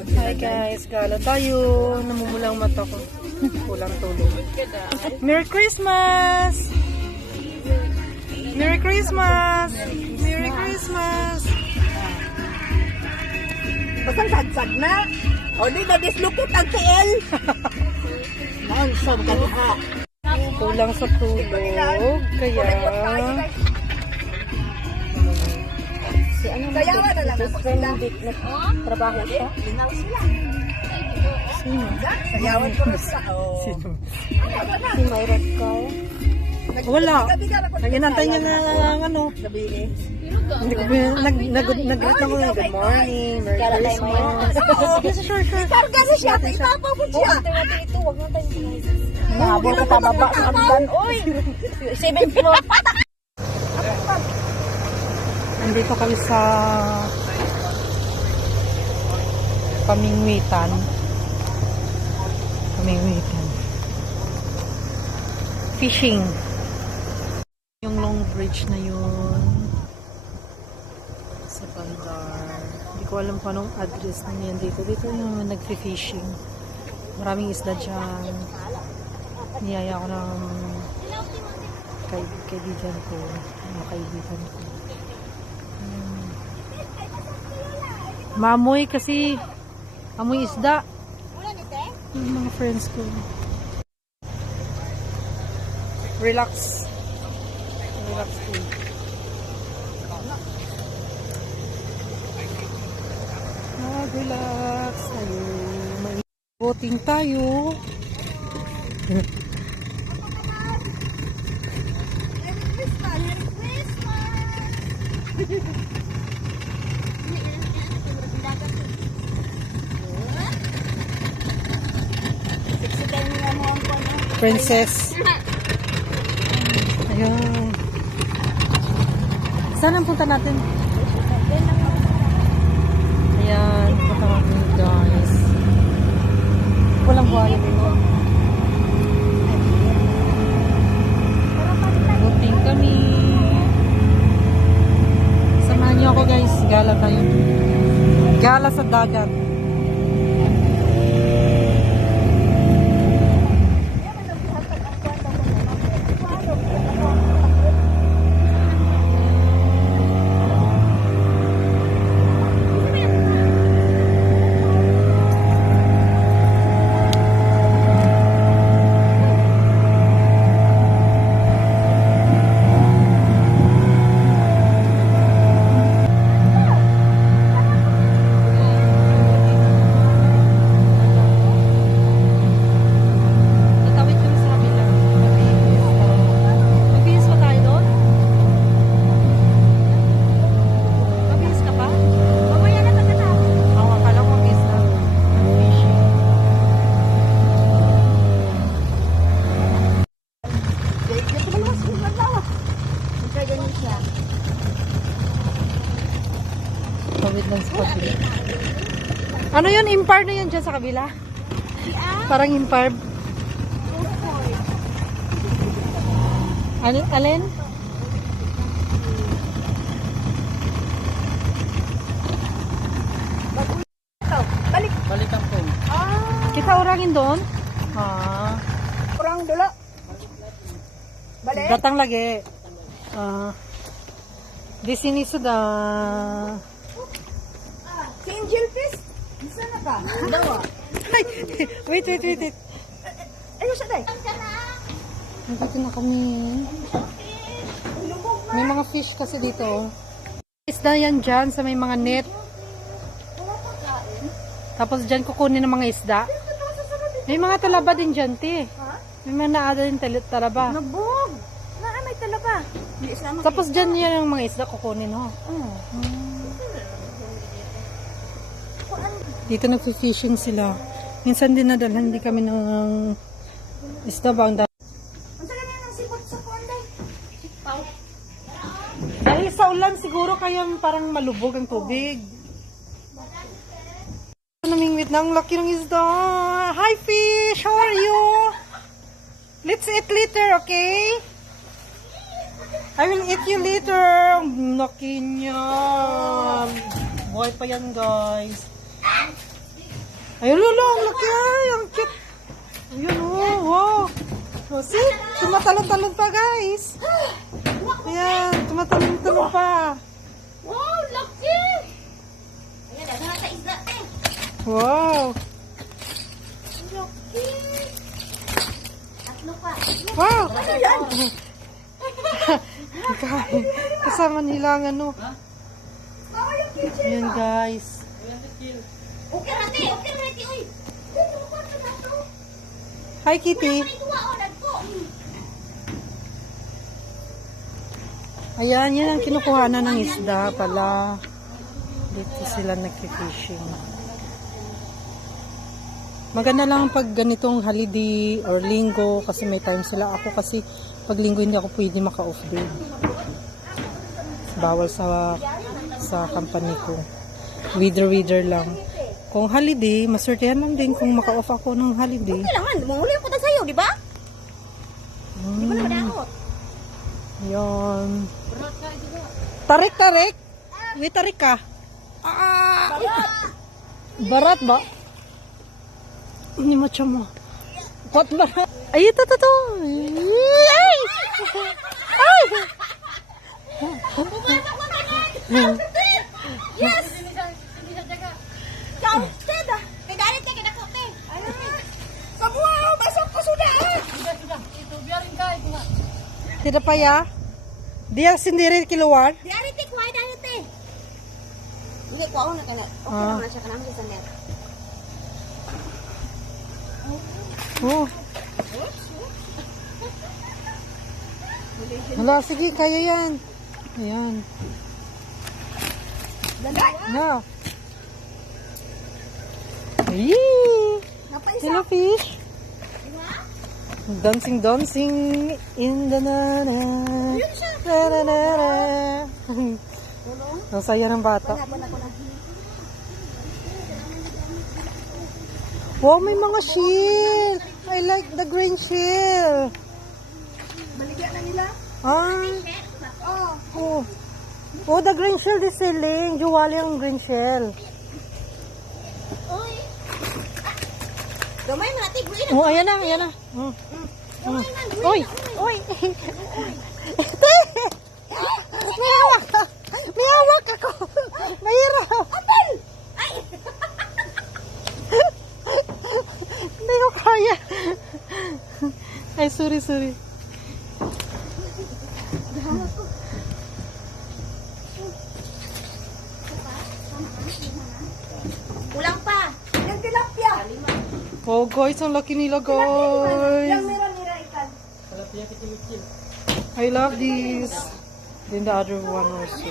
Hi guys, gala tayo. Namumulang mata ko. Kulang tulog. Merry Christmas! Merry Christmas! Merry Christmas! Basang sagsag na. O di na dislukot ang TL. Nansam ka na. Kulang sa tulog. Kaya... Si ano Kaya nga na lang ako sila. trabaho siya? Linaw sila. Sino? Sayawan ko rin sa. Sino? Si Myret Carr? Wala. Nag-inantay niya na ano. Gabi eh. Nag-greet na ko na good morning. Merry Christmas. Yes, sure. Karga na siya. Itapa mo siya. Ito, wag na tayo. Mahabol ko pababa sa amdan. Oy! 7th floor. Nandito kami sa Pamingwitan. Fishing. Yung long bridge na yun. Sa Bandar. Hindi ko alam kung anong address na yan dito. Dito yung nag-fishing. Maraming isda dyan. Niyaya ko ng kaibigan ko. Mga kaibigan ko. Mamoy kasi amoy isda. Yung mga friends ko. Relax. Relax po. Relax. Ayun. May boating tayo. Princess. Ayun. Saan ang punta natin? Ayan. Punta natin guys. Walang buhay dito. Buting kami. Samahan niyo ako guys. Gala tayo. Gala sa dagat. Ano yun? Impar na yun dyan sa kabila? Parang impar. Ano? Alin? Balikan po. Kita orangin doon? Kurang dula. Balik. Datang lagi. Di sini sudah. Si Angel Fish. Isa na ka? Dawa. Ay, wait. Ayun siya day. Nandito na kami. May mga fish kasi dito. Isda yan dyan sa may mga net. Tapos dyan kukunin ng mga isda. May mga talaba din dyan, te. May mga naada din talaba. Nabog. May talaba. Tapos dyan yan ang mga isda kukunin, ho. Dito nag-fishing sila. Minsan din nadalhan hindi kami ng isda ba ang dahil sa ulan siguro kaya parang malubog ang tubig. Namingwit na ang laki ng isda. Hi fish! How are you? Let's eat later, okay? I will eat you later. Ang laki niya. Buhay pa yan, guys. Ay, lolo, ang laki ay. Ang cute. Ayun, oh, wow. Oh, see? Tumatalon-talon pa, guys. Ayan, tumatalon-talon pa. Wow, laki! Ayan, dahil sa isda, eh. Wow. Laki! Tatlo pa. Wow. Kasama nila ang ano. Ayan, guys. Okay, rati. Okay, rati. Uy. Hi, Kitty. Ayan, yan ang kinukuhanan ng isda pala. Dito sila nagki-fishing. Maganda lang pag ganitong holiday or linggo kasi may time sila. Ako kasi pag linggo hindi ako pwede maka-off day. Bawal sa company ko. Wither lang. Kung holiday, maswertehan lang din kung maka-off ako ng holiday. Kailangan, manguli ko na sa'yo, di ba? Di ba na madakot? Yan. Tarik. May tarik ka. Barat ba? Hindi macho mo. What barat? Ay, ito. Ay! Ay! Yes! Counted! Kay galit ka, kinakote. Kabuha, masok ko sudah. Tidak pa ya? Dia sendiri keluar. Di ari te kuhay dahil te. Hindi ko ako na kaya. Okay naman siya kanang sa net. Oh. Wala, sige, kaya yan. Ayan. Na. Ayy! Hello, fish. Dancing in the night. Ang saya ng bata. Wow, may mga shell. I like the green shell. Baligyan na nila. Oh. Oh, the green shell is selling. Juwali ang green shell. Oy. Gamay man ati green. Oh, ayan na. Oy. May hawak ako. Mahirap. Ay. Hindi ko kaya. Ay, sorry. Kulang pa. Yung tilapia. Oh, guys, ang laki nila, guys. Yung meron nila ikan. I love this. Then the other one also.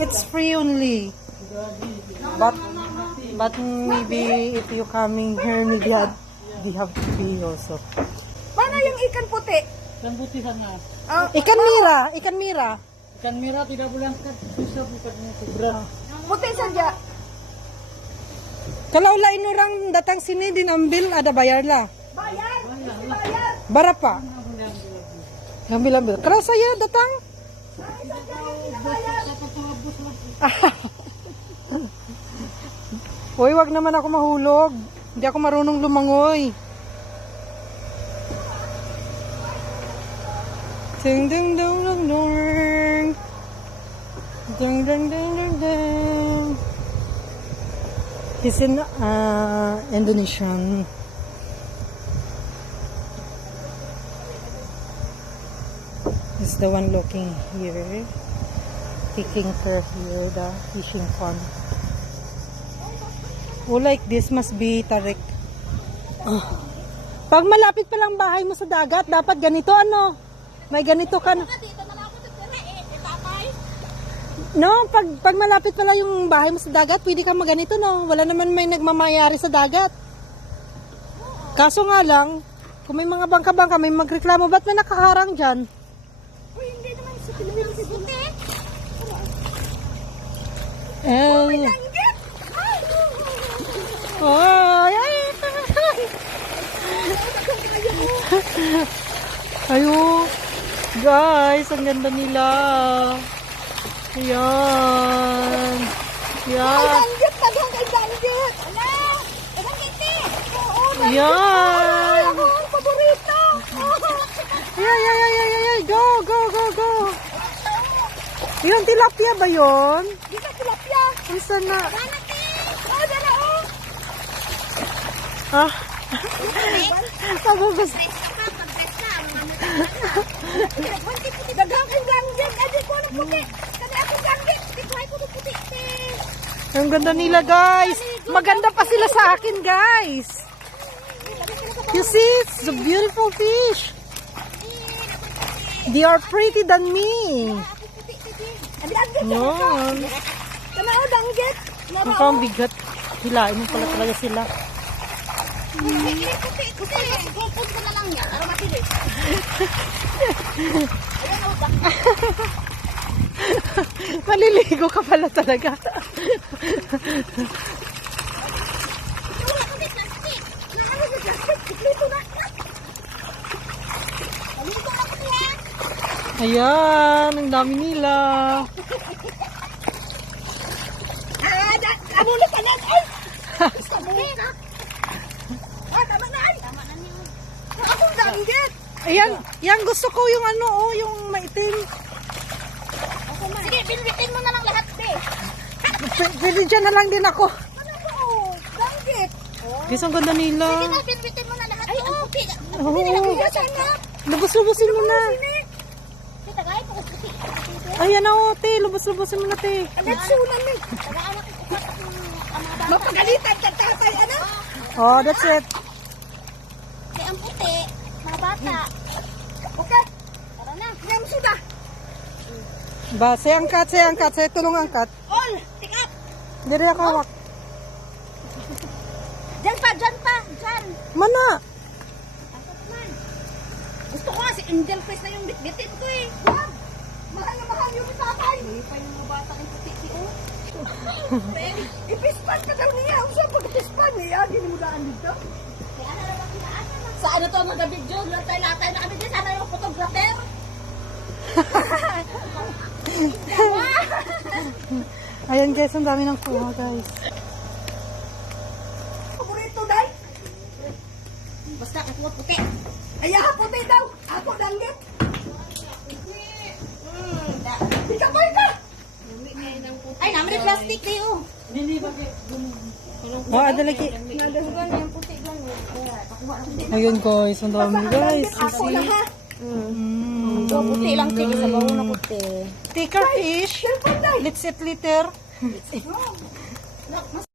It's free only. But maybe if you coming here, maybe they have to pay also. Paano yung ikan puti? Ikan putih sana. Ikan mira. Ikan merah tidak boleh angkat, susah bukanya berat. Puti sadya. Kalau lain orang datang sini din ambil, ada bayar lah. Bayar. Bayar. Berapa? Ambil. Kalau saya datang, Hoy, wag naman ako mahulog. Hindi ako marunong lumangoy. Ding ding ding ding ding. Ding ding ding ding ding. He's in Indonesian. He's the one looking here. Taking care here, the fishing pond. Oh, like this must be tarik. Pag malapit pa lang bahay mo sa dagat, dapat ganito ano? May ganito ka na. No, pag malapit pala yung bahay mo sa dagat, pwede kang maganito, no? Wala naman may nagmamayari sa dagat. Kaso nga lang, kung may mga bangka-bangka, may magreklamo, ba't may nakaharang dyan? Uy, hindi naman sa Pilipinas si puti. Ay, ayo, guys, ang ganda nila. Ayan. Yan. Danggit, tagang kay danggit. Ala, tagang kay Yan. Ako ang paborito. Ay. Go, go, go, go. Yun, tilapia ba yun? Di ka tilapia. Isa na. Oh, dala oh. Ah. Pababas. Dagang kong ganggit. Adi ko ng puti. Kani akong ganggit. Tikuhay ko ng puti. Ang ganda nila, guys. Maganda pa sila sa akin, guys. You see, it's a beautiful fish. They are pretty than me. Adi anggit. Yan. Kana o danggit. Ang parang bigat. Hilain mo pala talaga sila. Puti. Hukod ka na lang yan. Para matilis. Maliligo ka pala talaga. Ayan, ang dami nila. Abulo ka na. Ay! Tama na ay. Akong danggit. Ayan, yan gusto ko yung ano, oh, yung maitim. Sige, binbitin mo na lang lahat, be. Pwede dyan na lang din ako. Ano ba oh? Danggit. Guys, ang ganda nila. Sige na, binbitin mo na lahat. Ay, ang puti. Oo. Sana. Lubos-lubosin mo na. Sige, tagay po. Puti. Ayan na, oh, te. Lubos-lubosin mo na, te. Nagsunan eh. Tagaan ako upat ng mga bata. Mapagalitan ka tatay, ano? Oh, that's it. Sige, ang puti. Mga bata. Okay. Tara na. Ngayong suda. Ba, say angkat. Say tulong angkat. All. Pick up. Hindi rin ako hawak. Diyan pa. Diyan. Mana? Gusto ko kasi angel face na yung bitbitin ko eh. Wag. Mahal na mahal yung tatay. Hindi pa yung mga bata ng puti. Oh. Ipispan ka daw niya. Ang saan pag-ipispan niya? Gini mo daan dito. Sa ano to mga video? Latay na kami dyan. Sana yung photographer. Ayan, guys, ang dami ng kuha, guys. Paborito day. Basta kakuha puti. Ay, puti daw. Ako danggit. Ikapay ka. Ay, naman yung plastic kayo. Oh, ada lagi. Ayun, guys, ang dami, guys. Ako na ha. So, puti lang sige sa bawo na puti. Take our fish. Let's eat later.